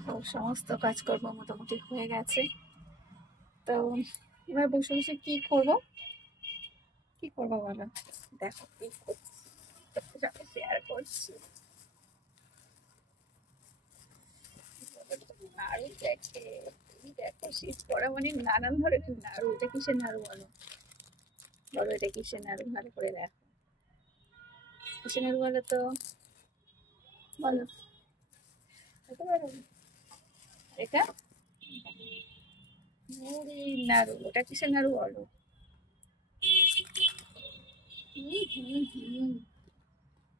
দেখো সমস্ত কাজকর্ম মোটামুটি হয়ে গেছে। তো এবার বসে বসে কি করবো বলো। দেখো কি করছি, শেয়ার করছি। নাড়ু দেখে, এই দেখো শীত পড়া মানে নানান ধরনের নাড়ু। এটা কিসের নাড়ু বলো, বলো এটা কিসের নাড়ু, ভালো করে দেখো কিসের নাড়ু বলো তো, বলো বলতে পারো? এটা মুড়ির নাড়ু। ওটা কিসের নাড়ু বলো?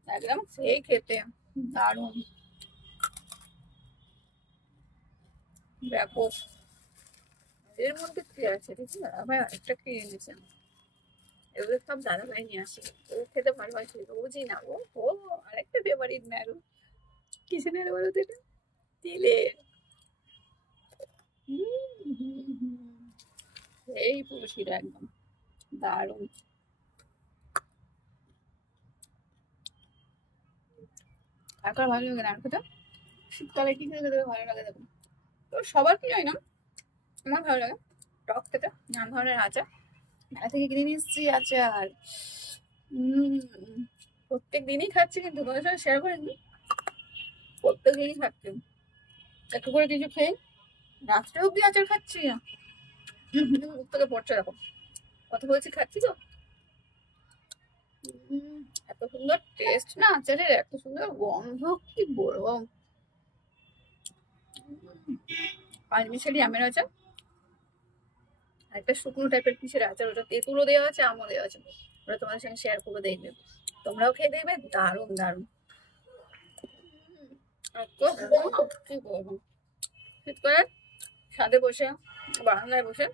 একদম সেই খেতে দারুণ, ব্যাপক। এর মধ্যে কি আছে দেখি, আবার একটা খেয়ে এনেছেন। এগুলো সব দাদাভাই নিয়ে আসে, ও খেতে ভালোবাসে রোজই। না ও ও আরেকটা ফেভারিট নাড়ু। কিসের নাড়ু বলো তো এটা? তিলের। এই পুরুষিরা একদম দারুণ। এখন ভালো লাগে নাড়ু খেতে। শীতকালে কি খেতে খেতে ভালো লাগে দেখুন। তো সবার কি হয় না, আমার ভালো লাগে টক খেতে। নানা ধরনের আচার মেলা থেকে কিনে নিয়ে এসেছি আচার। প্রত্যেক দিনই খাচ্ছি, কিন্তু তোমাদের সঙ্গে শেয়ার করিনি। প্রত্যেক দিনই খাচ্ছি একটু করে কিছু খেয়ে, রাত্রে অব্দি আচার খাচ্ছি। মুখ থেকে পড়ছে এরকম, কথা বলছি খাচ্ছি তো। এত সুন্দর টেস্ট না আচারের, এত সুন্দর গন্ধ, কি বলবো। পাঁচমিশালি আমের আচার, একটা শুকনো টাইপের কিসের আচার, ওটা তেঁতুলও দেওয়া আছে, আমও দেওয়া আছে। ওটা তোমাদের সঙ্গে শেয়ার করবো, দেখবে তোমরাও খেয়ে দেখবে, দারুণ দারুণ। কি বলবো, শীতকালে ছাদে বসে, বারান্দায় বসে,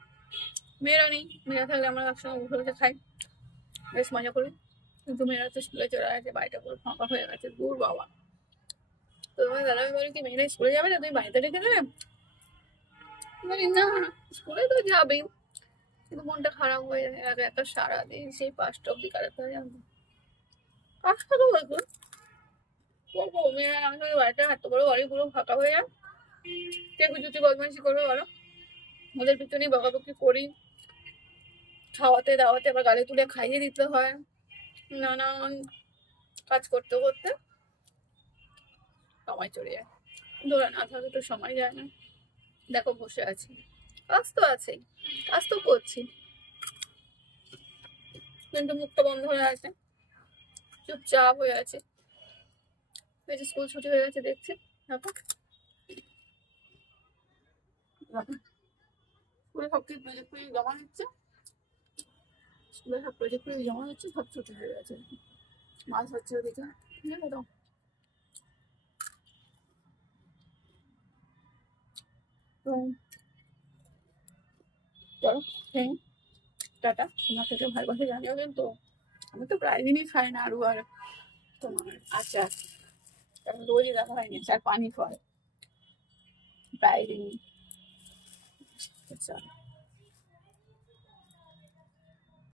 মেয়েরা নেই, মেয়েরা থাকলে আমরা একসঙ্গে বসে বসে খাই, বেশ মজা করি। কিন্তু মেয়েরা তো স্কুলে চলে গেছে, বাড়িটা পুরো ফাঁকা হয়ে গেছে, দূর বাবা। তো তোমার দাদাভাই বলে কি মেয়েরা স্কুলে যাবে না, তুমি বাড়িতে রেখে দেবে? বলি না, স্কুলে তো যাবেই, কিন্তু মনটা খারাপ হয়ে যায়। আর এত সারাদিন সেই 5টা অব্দি কাটাতে হয়, জানতো? কাজটা তো বলতো করবো, মেয়েরা আমার সঙ্গে বাড়িটা এত বড় বাড়ি পুরো ফাঁকা হয়ে যায়, কে যদি বদমাইশি করবে বলো? ওদের পিছনেই বকাবকি করি, খাওয়াতে দাওয়াতে আবার গালে তুলে খাইয়ে দিতে হয়, নানান কাজ করতে করতে সময় চলে যায়। ধরে না থাকলে তো সময় যায় না। দেখো বসে আছি, কাজ তো আছেই, কাজ তো করছি, কিন্তু মুখটা বন্ধ হয়ে আছে, চুপচাপ হয়ে আছে। এই যে স্কুল ছুটি হয়ে গেছে দেখছি, দেখো স্কুলে সব কিছু প্রজেক্ট জমা নিচ্ছে, স্কুলে সব প্রজেক্ট জমা নিচ্ছে, সব ছুটি হয়ে গেছে। মাছ হচ্ছে ওদিকে, বুঝলে তো। তো চলো হ্যাঁ, টাটা। তোমার থেকে ভালোবাসা জানিও, কিন্তু আমি তো প্রায় দিনই খাই না আরু আর তোমার আচার, কারণ রোজই দেখা হয়নি আর পানি খাওয়ায় প্রায় দিনই। আচ্ছা।